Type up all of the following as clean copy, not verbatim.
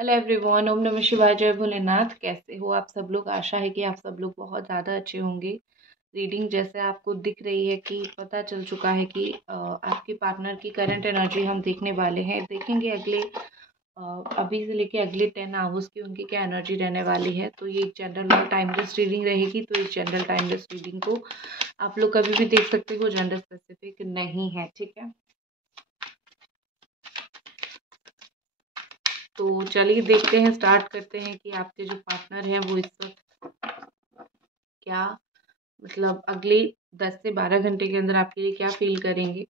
Hello everyone, ओम नमः शिवाय, जय भोलेनाथ। कैसे हो आप सब लोग? आशा है कि आप सब लोग बहुत ज़्यादा अच्छे होंगे। रीडिंग जैसे आपको दिख रही है कि पता चल चुका है कि आपके पार्टनर की करंट एनर्जी हम देखने वाले हैं। देखेंगे अगले अभी से लेके अगले 10 आवर्स की उनकी क्या एनर्जी रहने वाली है। तो ये जनरल और टाइमलेस रीडिंग रहेगी। तो इस जनरल टाइमलेस रीडिंग को आप लोग कभी भी देख सकते हो, जेंडर स्पेसिफिक नहीं है, ठीक है। तो चलिए देखते हैं, स्टार्ट करते हैं कि आपके जो पार्टनर हैं वो इस वक्त क्या, मतलब अगले 10 से 12 घंटे के अंदर आपके लिए क्या फील करेंगे।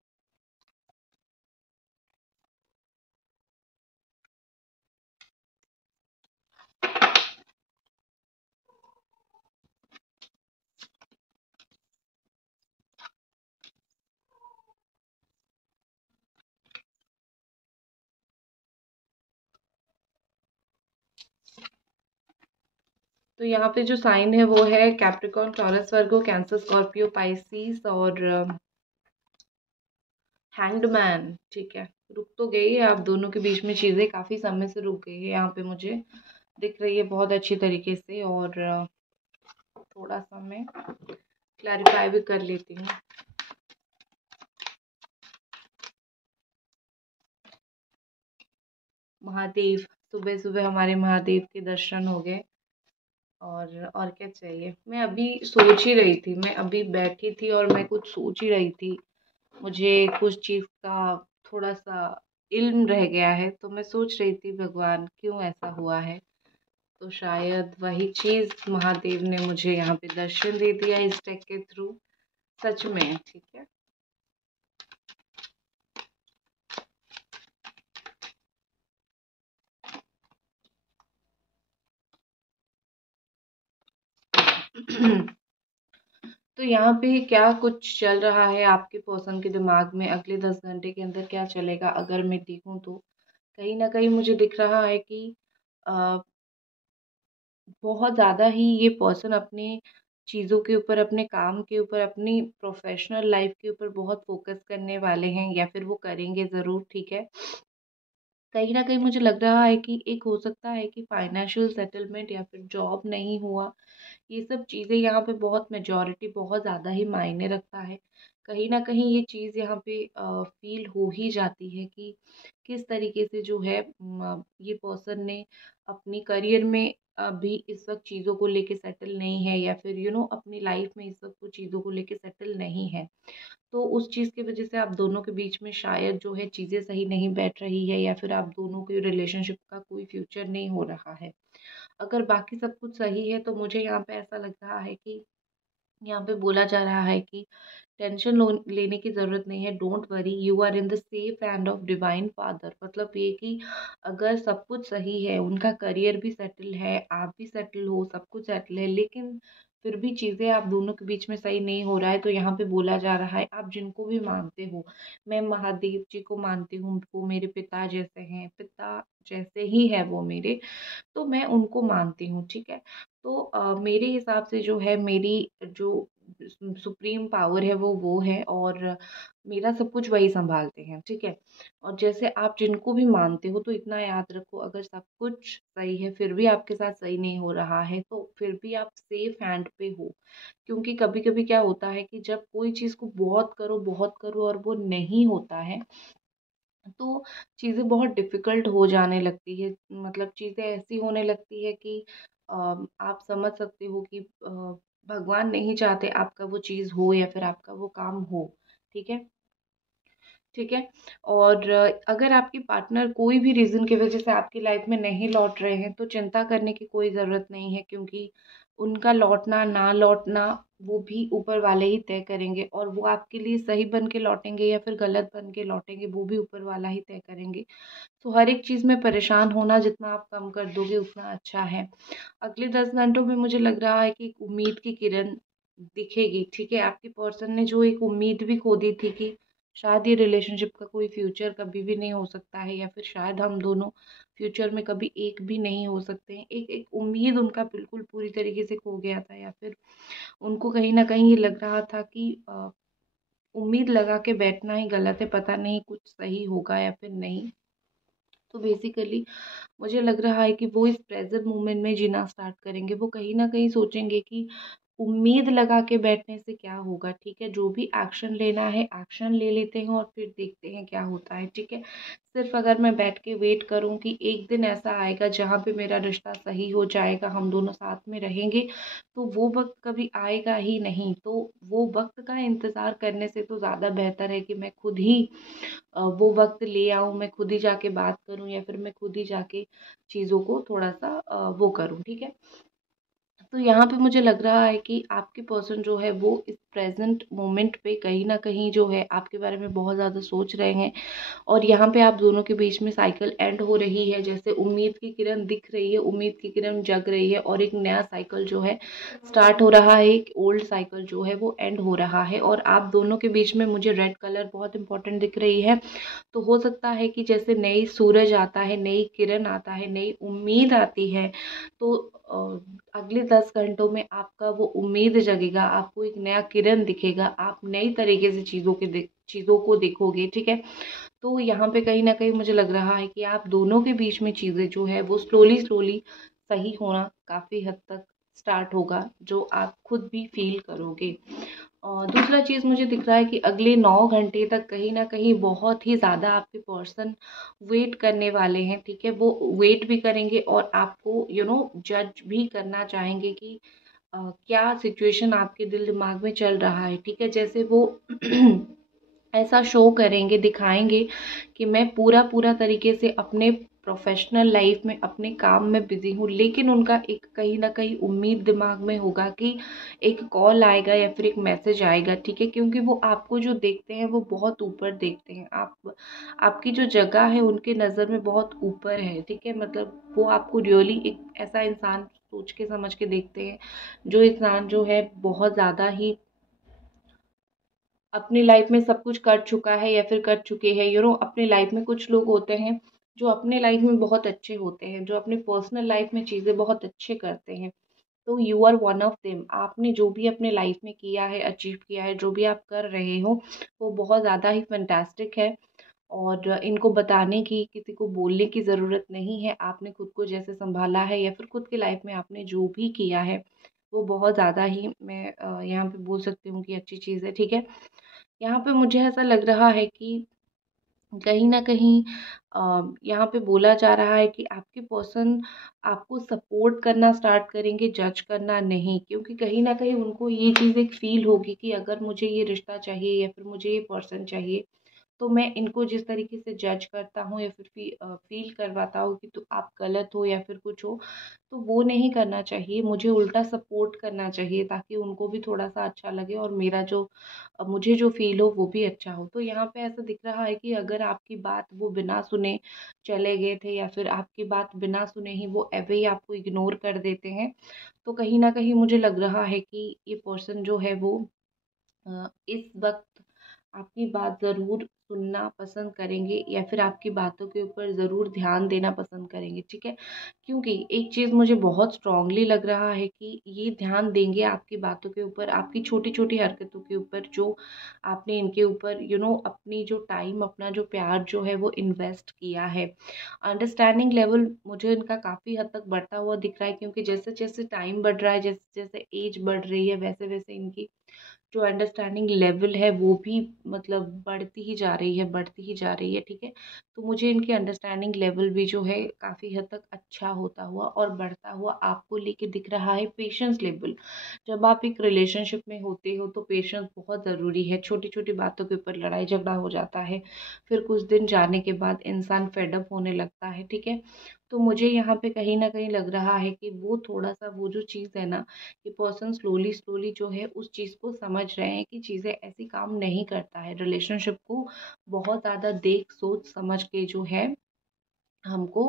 तो यहाँ पे जो साइन है वो है कैप्रिकॉर्न, टॉरस, वर्गो, कैंसर, स्कॉर्पियो, पाइसिस और हैंग्ड मैन, ठीक है। रुक तो गई है आप दोनों के बीच में चीज़ें, काफ़ी समय से रुक गई है, यहाँ पे मुझे दिख रही है बहुत अच्छी तरीके से। और थोड़ा सा मैं क्लैरिफाई भी कर लेती हूँ। महादेव, सुबह सुबह हमारे महादेव के दर्शन हो गए। और क्या चाहिए। मैं अभी सोच ही रही थी, मैं अभी बैठी थी और मैं कुछ सोच ही रही थी। मुझे कुछ चीज़ का थोड़ा सा इल्म रह गया है, तो मैं सोच रही थी भगवान क्यों ऐसा हुआ है। तो शायद वही चीज़ महादेव ने मुझे यहाँ पे दर्शन दे दिया इस टेक के थ्रू। सच में, ठीक है। तो यहाँ पे क्या कुछ चल रहा है आपके पर्सन के दिमाग में, अगले 10 घंटे के अंदर क्या चलेगा अगर मैं देखूँ तो कहीं ना कहीं मुझे दिख रहा है कि अ, बहुत ज़्यादा ही ये पर्सन अपने चीज़ों के ऊपर, अपने काम के ऊपर, अपनी प्रोफेशनल लाइफ के ऊपर बहुत फोकस करने वाले हैं, या फिर वो करेंगे ज़रूर, ठीक है। कहीं न कहीं मुझे लग रहा है कि एक हो सकता है कि फाइनेंशियल सेटलमेंट या फिर जॉब नहीं हुआ। ये सब चीज़ें यहाँ पे बहुत मेजॉरिटी बहुत ज़्यादा ही मायने रखता है। कहीं न कहीं ये चीज़ यहाँ पे फ़ील हो ही जाती है कि किस तरीके से जो है ये पर्सन ने अपनी करियर में अभी इस वक़्त चीज़ों को लेके सेटल नहीं है, या फिर अपनी लाइफ़ में इस वक़्त वो चीज़ों को लेके सेटल नहीं है। तो उस चीज़ की वजह से आप दोनों के बीच में शायद जो है चीज़ें सही नहीं बैठ रही है, या फिर आप दोनों के रिलेशनशिप का कोई फ्यूचर नहीं हो रहा है। अगर बाकी सब कुछ सही है तो मुझे यहाँ पे ऐसा लग रहा है कि यहाँ पे बोला जा रहा है कि टेंशन लो लेने की ज़रूरत नहीं है, don't worry, you are in the safe hand of divine father. मतलब ये कि अगर सब कुछ सही है, उनका करियर भी सेटल है, आप भी सेटल हो, सब कुछ सेटल है, लेकिन फिर भी चीज़ें आप दोनों के बीच में सही नहीं हो रहा है, तो यहाँ पे बोला जा रहा है आप जिनको भी मानते हो, मैं महादेव जी को मानती हूँ, वो मेरे पिता जैसे हैं, पिता जैसे ही है वो मेरे, तो मैं उनको मानती हूँ, ठीक है। तो मेरे हिसाब से जो है, मेरी जो सुप्रीम पावर है वो है, और मेरा सब कुछ वही सँभालते हैं, ठीक है। और जैसे आप जिनको भी मानते हो तो इतना याद रखो, अगर सब कुछ सही है फिर भी आपके साथ सही नहीं हो रहा है, तो फिर भी आप सेफ हैंड पे हो। क्योंकि कभी-कभी क्या होता है कि जब कोई चीज़ को बहुत करो और वो नहीं होता है, तो चीज़ें बहुत डिफ़िकल्ट हो जाने लगती है। मतलब चीज़ें ऐसी होने लगती है कि आप समझ सकते हो कि भगवान नहीं चाहते आपका वो चीज़ हो, या फिर आपका वो काम हो, ठीक है? ठीक है। और अगर आपके पार्टनर कोई भी रीज़न की वज़ह से आपकी लाइफ़ में नहीं लौट रहे हैं, तो चिंता करने की कोई ज़रूरत नहीं है, क्योंकि उनका लौटना, ना लौटना वो भी ऊपर वाले ही तय करेंगे, और वो आपके लिए सही बन के लौटेंगे या फिर गलत बन के लौटेंगे, वो भी ऊपर वाला ही तय करेंगे। तो हर एक चीज़ में परेशान होना जितना आप कम कर दोगे उतना अच्छा है। अगले 10 घंटों में मुझे लग रहा है कि एक उम्मीद की किरण दिखेगी, ठीक है? आपके पर्सन ने जो एक उम्मीद भी खो दी थी कि शायद ये रिलेशनशिप का कोई फ्यूचर कभी भी नहीं हो सकता है, या फिर शायद हम दोनों फ्यूचर में कभी एक भी नहीं हो सकते हैं। एक एक उम्मीद उनका बिल्कुल पूरी तरीके से खो गया था, या फिर उनको कहीं न कहीं ये लग रहा था कि उम्मीद लगा के बैठना ही गलत है, पता नहीं कुछ सही होगा या फिर नहीं। तो बेसिकली मुझे लग रहा है कि वो इस प्रेज़ेंट मोमेंट में जीना स्टार्ट करेंगे। वो कहीं न कहीं सोचेंगे कि उम्मीद लगा के बैठने से क्या होगा, ठीक है? जो भी एक्शन लेना है, एक्शन ले लेते हैं और फिर देखते हैं क्या होता है, ठीक है? सिर्फ़ अगर मैं बैठ के वेट करूँ कि एक दिन ऐसा आएगा जहाँ पे मेरा रिश्ता सही हो जाएगा, हम दोनों साथ में रहेंगे, तो वो वक़्त कभी आएगा ही नहीं। तो वो वक़्त का इंतज़ार करने से तो ज़्यादा बेहतर है कि मैं खुद ही वो वक़्त ले आऊँ, मैं खुद ही जाके बात करूँ या फिर मैं खुद ही जाके चीज़ों को थोड़ा-सा वो करूँ, ठीक है? तो यहाँ पे मुझे लग रहा है कि आपके पर्सन जो है वो इस प्रेज़ेंट मोमेंट पे कहीं न कहीं जो है आपके बारे में बहुत ज़्यादा सोच रहे हैं और यहाँ पे आप दोनों के बीच में साइकिल एंड हो रही है। जैसे उम्मीद की किरण दिख रही है, उम्मीद की किरण जग रही है और एक नया साइकिल जो है स्टार्ट हो रहा है, एक ओल्ड साइकिल जो है वो एंड हो रहा है और आप दोनों के बीच में मुझे रेड कलर बहुत इम्पोर्टेंट दिख रही है। तो हो सकता है कि जैसे नई सूरज आता है, नई किरण आता है, नई उम्मीद आती है, तो अगले 10 घंटों में आपका वो उम्मीद जगेगा, आपको एक नया किरण दिखेगा, आप नई तरीके से चीज़ों को देखोगे, ठीक है? तो यहाँ पे कहीं न कहीं मुझे लग रहा है कि आप दोनों के बीच में चीज़ें जो है वो स्लोली सही होना काफ़ी हद तक स्टार्ट होगा, जो आप खुद भी फ़ील करोगे। और दूसरा चीज़ मुझे दिख रहा है कि अगले 9 घंटे तक कहीं न कहीं बहुत ही ज़्यादा आपके पर्सन वेट करने वाले हैं, ठीक है? वो वेट भी करेंगे और आपको जज भी करना चाहेंगे कि क्या सिचुएशन आपके दिल-दिमाग में चल रहा है, ठीक है? जैसे वो ऐसा शो करेंगे, दिखाएँगे कि मैं पूरा तरीके से अपने प्रोफ़ेशनल लाइफ़ में, अपने काम में बिज़ी हूँ, लेकिन उनका एक कहीं न कहीं उम्मीद दिमाग में होगा कि एक कॉल आएगा या फिर एक मैसेज आएगा, ठीक है? क्योंकि वो आपको जो देखते हैं, वो बहुत ऊपर देखते हैं। आपकी जो जगह है, उनके नज़र में बहुत ऊपर है, ठीक है? मतलब वो आपको रियली एक ऐसा इंसान सोच के समझ के देखते हैं, जो इंसान जो है बहुत ज़्यादा ही अपनी लाइफ में सब कुछ कर चुका है या फिर कर चुके हैं। अपनी लाइफ में कुछ लोग होते हैं जो अपने लाइफ में बहुत अच्छे होते हैं, जो अपनी पर्सनल लाइफ में चीज़ें बहुत अच्छे करते हैं। तो you are one of them. आपने जो भी अपने लाइफ में किया है, अचीव किया है, जो भी आप कर रहे हो, वो बहुत ज़्यादा ही फैंटास्टिक है और इनको बताने की, किसी को बोलने की ज़रूरत नहीं है। आपने खुद को जैसे सँभाला है या फिर खुद की लाइफ में आपने जो भी किया है, वो बहुत ज़्यादा ही मैं यहाँ पे बोल सकती हूँ कि अच्छी चीज़ है, ठीक है? यहाँ पे मुझे ऐसा लग रहा है कि कहीं न कहीं यहाँ पे बोला जा रहा है कि आपके पर्सन आपको सपोर्ट करना स्टार्ट करेंगे, जज करना नहीं। क्योंकि कहीं न कहीं उनको ये चीज़ एक फ़ील होगी कि अगर मुझे ये रिश्ता चाहिए या फिर मुझे ये पर्सन चाहिए, तो मैं इनको जिस तरीके से जज करता हूँ या फिर फ़ील करवाता हूँ कि तो आप गलत हो या फिर कुछ हो, तो वो नहीं करना चाहिए। मुझे उल्टा सपोर्ट करना चाहिए ताकि उनको भी थोड़ा-सा अच्छा लगे और मेरा जो मुझे जो फ़ील हो वो भी अच्छा हो। तो यहाँ पे ऐसा दिख रहा है कि अगर आपकी बात वो बिना सुने चले गए थे या फिर आपकी बात बिना सुने ही वो ऐवे ही आपको इग्नोर कर देते हैं, तो कहीं न कहीं मुझे लग रहा है कि ये पर्सन जो है वो इस वक़्त आपकी बात ज़रूर सुनना पसंद करेंगे या फिर आपकी बातों के ऊपर ज़रूर ध्यान देना पसंद करेंगे, ठीक है? क्योंकि एक चीज़ मुझे बहुत स्ट्रॉन्गली लग रहा है कि ये ध्यान देंगे आपकी बातों के ऊपर, आपकी छोटी-छोटी हरकतों के ऊपर जो आपने इनके ऊपर अपनी जो टाइम, अपना जो प्यार जो है वो इन्वेस्ट किया है। अंडरस्टैंडिंग लेवल मुझे इनका काफ़ी हद तक बढ़ता हुआ दिख रहा है क्योंकि जैसे-जैसे टाइम बढ़ रहा है, जैसे-जैसे ऐज बढ़ रही है, वैसे-वैसे इनकी जो अंडरस्टैंडिंग लेवल है वो भी मतलब बढ़ती ही जा रही है, ठीक है? तो मुझे इनकी अंडरस्टैंडिंग लेवल भी जो है काफ़ी हद तक अच्छा होता हुआ और बढ़ता हुआ आपको लेके दिख रहा है। पेशेंस लेवल, जब आप एक रिलेशनशिप में होते हो तो पेशेंस बहुत ज़रूरी है। छोटी-छोटी बातों के ऊपर लड़ाई झगड़ा हो जाता है, फिर कुछ दिन जाने के बाद इंसान फेड अप होने लगता है, ठीक है? तो मुझे यहाँ पे कहीं न कहीं लग रहा है कि वो थोड़ा-सा वो जो चीज़ है ना, ये पर्सन स्लोली जो है उस चीज़ को समझ रहे हैं कि चीज़ें ऐसी काम नहीं करता है। रिलेशनशिप को बहुत ज़्यादा देख सोच समझ के जो है हमको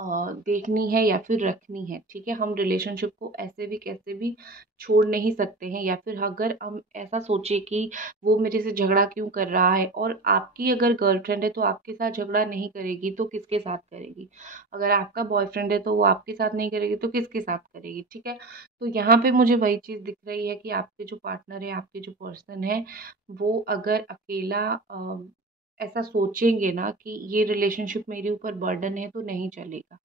देखनी है या फिर रखनी है, ठीक है? हम रिलेशनशिप को ऐसे भी कैसे भी छोड़ नहीं सकते हैं या फिर अगर हम ऐसा सोचे कि वो मेरे से झगड़ा क्यों कर रहा है और आपकी अगर गर्लफ्रेंड है तो आपके साथ झगड़ा नहीं करेगी तो किसके साथ करेगी? अगर आपका बॉयफ्रेंड है तो वो आपके साथ नहीं करेगी तो किसके साथ करेगी, ठीक है? तो यहाँ पे मुझे वही चीज़ दिख रही है कि आपके जो पार्टनर है, आपके जो पर्सन है, वो अगर अकेला ऐसा सोचेंगे ना कि ये रिलेशनशिप मेरे ऊपर बर्डन है, तो नहीं चलेगा।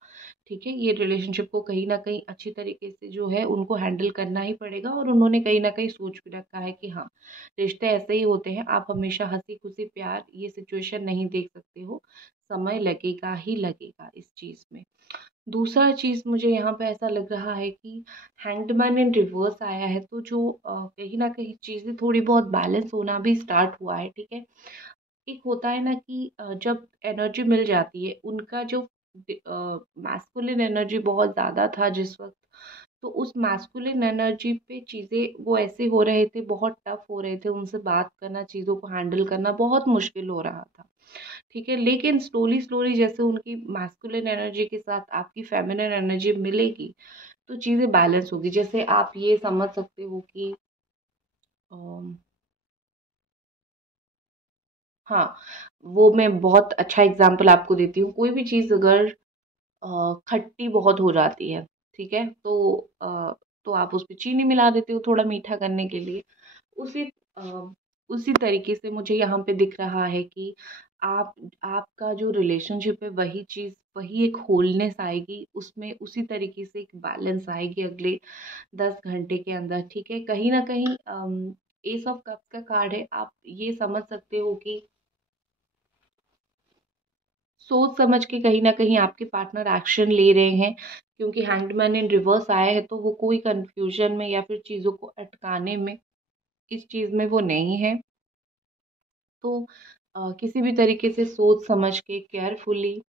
ठीक है? ये रिलेशनशिप को कहीं न कहीं अच्छी तरीके से जो है उनको हैंडल करना ही पड़ेगा, और उन्होंने कहीं न कहीं सोच भी रखा है कि हाँ, रिश्ते ऐसे ही होते हैं, आप हमेशा हँसी-खुशी प्यार ये सिचुएशन नहीं देख सकते हो, समय लगेगा ही लगेगा इस चीज़ में। दूसरा चीज़ मुझे यहाँ पे ऐसा लग रहा है कि हैंग्ड मैन इन रिवर्स आया है, तो जो कहीं न कहीं चीज़ें थोड़ी बहुत बैलेंस होना भी स्टार्ट हुआ है, ठीक है? एक होता है ना कि जब एनर्जी मिल जाती है, उनका जो मैस्कुलिन एनर्जी बहुत ज़्यादा था जिस वक़्त, तो उस मैस्कुलिन एनर्जी पे चीज़ें वो ऐसे हो रहे थे, बहुत टफ़ हो रहे थे, उनसे बात करना, चीज़ों को हैंडल करना बहुत मुश्किल हो रहा था। ठीक है? लेकिन स्लोली-स्लोली जैसे उनकी मैस्कुलिन एनर्जी के साथ आपकी फेमिनिन एनर्जी मिलेगी, तो चीज़ें बैलेंस होगी। जैसे आप ये समझ सकते हो कि अम, हाँ, वो मैं बहुत अच्छा एग्ज़ाम्पल आपको देती हूँ। कोई भी चीज़ अगर खट्टी बहुत हो जाती है, ठीक है? तो आप उसमें चीनी मिला देते हो थोड़ा मीठा करने के लिए। उसी अ, उसी तरीके से मुझे यहाँ पे दिख रहा है कि आप आपका जो रिलेशनशिप है वही चीज़, वही एक होलनेस आएगी, उसमें उसी तरीके से एक बैलेंस आएगी अगले 10 घंटे के अंदर, ठीक है? कहीं न कहीं एस ऑफ कप्स का कार्ड है, आप ये समझ सकते हो कि सोच समझ के कहीं न कहीं आपके पार्टनर एक्शन ले रहे हैं, क्योंकि हैंगमैन इन रिवर्स आया है, तो वो कोई कन्फ्यूज़न में या फिर चीज़ों को अटकाने में, इस चीज़ में वो नहीं है। तो किसी भी तरीके से सोच समझ के केयरफुली,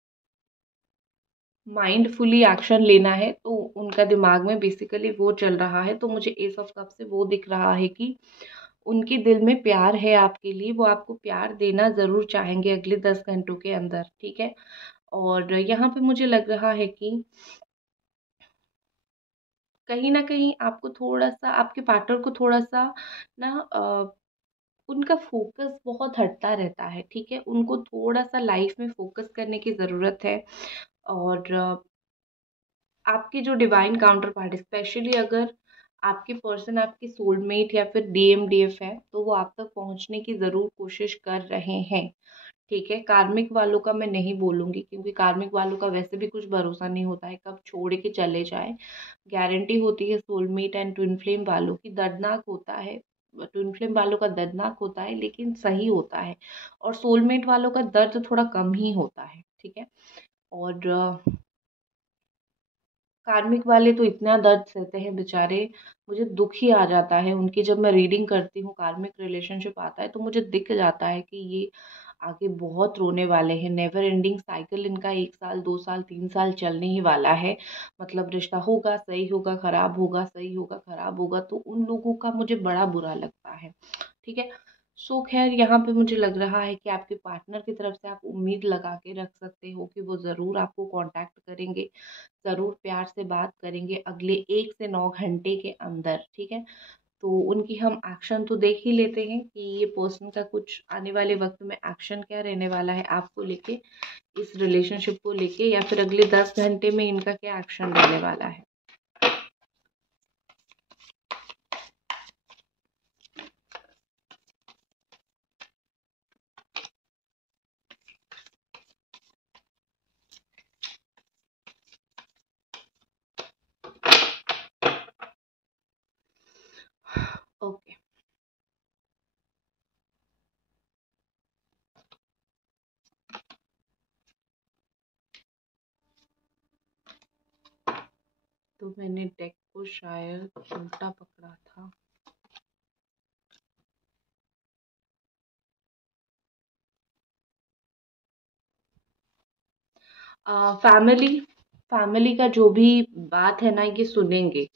माइंडफुली एक्शन लेना है, तो उनका दिमाग में बेसिकली वो चल रहा है। तो मुझे एस ऑफ कप से वो दिख रहा है कि उनके दिल में प्यार है आपके लिए, वो आपको प्यार देना ज़रूर चाहेंगे अगले 10 घंटों के अंदर, ठीक है? और यहाँ पे मुझे लग रहा है कि कहीं न कहीं आपको थोड़ा-सा, आपके पार्टनर को थोड़ा-सा ना उनका फ़ोकस बहुत हटता रहता है, ठीक है? उनको थोड़ा-सा लाइफ़ में फ़ोकस करने की ज़रूरत है, और आपके जो डिवाइन काउंटर पार्ट, स्पेशली अगर आपके पर्सन आपके सोलमेट या फिर डीएमडीएफ है, तो वो आप तक पहुँचने की ज़रूर कोशिश कर रहे हैं, ठीक है? कार्मिक वालों का मैं नहीं बोलूँगी, क्योंकि कार्मिक वालों का वैसे भी कुछ भरोसा नहीं होता है, कब छोड़ के चले जाएँ। गारंटी होती है सोलमेट एंड ट्विन फ्लेम वालों की, दर्दनाक होता है। ट्विन फ्लेम वालों का दर्दनाक होता है, लेकिन सही होता है, और सोलमेट वालों का दर्द थोड़ा कम ही होता है, ठीक है? और कार्मिक वाले तो इतना दर्द सहते हैं बेचारे, मुझे दुःख ही आ जाता है उनकी, जब मैं रीडिंग करती हूँ, कार्मिक रिलेशनशिप आता है, तो मुझे दिख जाता है कि ये आगे बहुत रोने वाले हैं। नेवर एंडिंग साइकिल इनका 1 साल, 2 साल, 3 साल चलने ही वाला है। मतलब रिश्ता होगा, सही होगा, खराब होगा, सही होगा, खराब होगा, तो उन लोगों का मुझे बड़ा बुरा लगता है, ठीक है? सो ख़ैर यहाँ पे मुझे लग रहा है कि आपके पार्टनर की तरफ से आप उम्मीद लगा के रख सकते हो कि वो ज़रूर आपको कॉन्टैक्ट करेंगे, ज़रूर प्यार से बात करेंगे अगले 1 से 9 घंटे के अंदर, ठीक है? तो उनकी हम एक्शन तो देख ही लेते हैं कि ये पर्सन का कुछ आने वाले वक़्त में एक्शन क्या रहने वाला है आपको लेके, इस रिलेशनशिप को लेके, या फिर अगले 10 घंटे में इनका क्या एक्शन रहने वाला है। ओके, तो मैंने डेक को शायद उल्टा पकड़ा था। फैमिली फैमिली का जो भी बात है ना, ये सुनेंगे,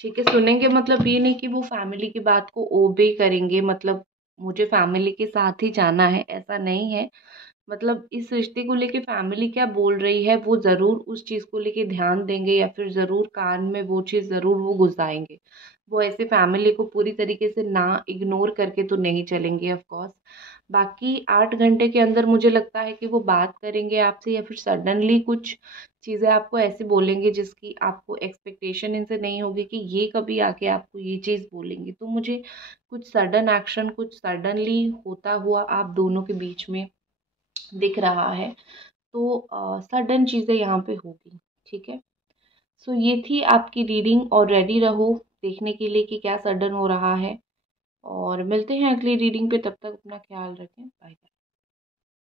ठीक है? सुनेंगे मतलब ये नहीं कि वो फैमिली की बात को ओबे करेंगे, मतलब मुझे फैमिली के साथ ही जाना है, ऐसा नहीं है। मतलब इस रिश्ते को लेके फैमिली क्या बोल रही है, वो ज़रूर उस चीज़ को लेके ध्यान देंगे, या फिर ज़रूर कान में वो चीज़ ज़रूर वो घुसाएँगे। वो ऐसे फैमिली को पूरी तरीके से ना इग्नोर करके तो नहीं चलेंगे ऑफ़ कोर्स। बाकी 8 घंटे के अंदर मुझे लगता है कि वो बात करेंगे आपसे, या फिर सडनली कुछ चीज़ें आपको ऐसी बोलेंगे जिसकी आपको एक्सपेक्टेशन इनसे नहीं होगी कि ये कभी आके आपको ये चीज़ बोलेंगे। तो मुझे कुछ सडन एक्शन, कुछ सडनली होता हुआ आप दोनों के बीच में दिख रहा है। तो सडन चीज़ें यहाँ पे होगी, ठीक है। सो ये थी आपकी रीडिंग और रेडी रहो देखने के लिए कि क्या सडन हो रहा है। और मिलते हैं अगली रीडिंग पे, तब तक अपना ख्याल रखें। बाय।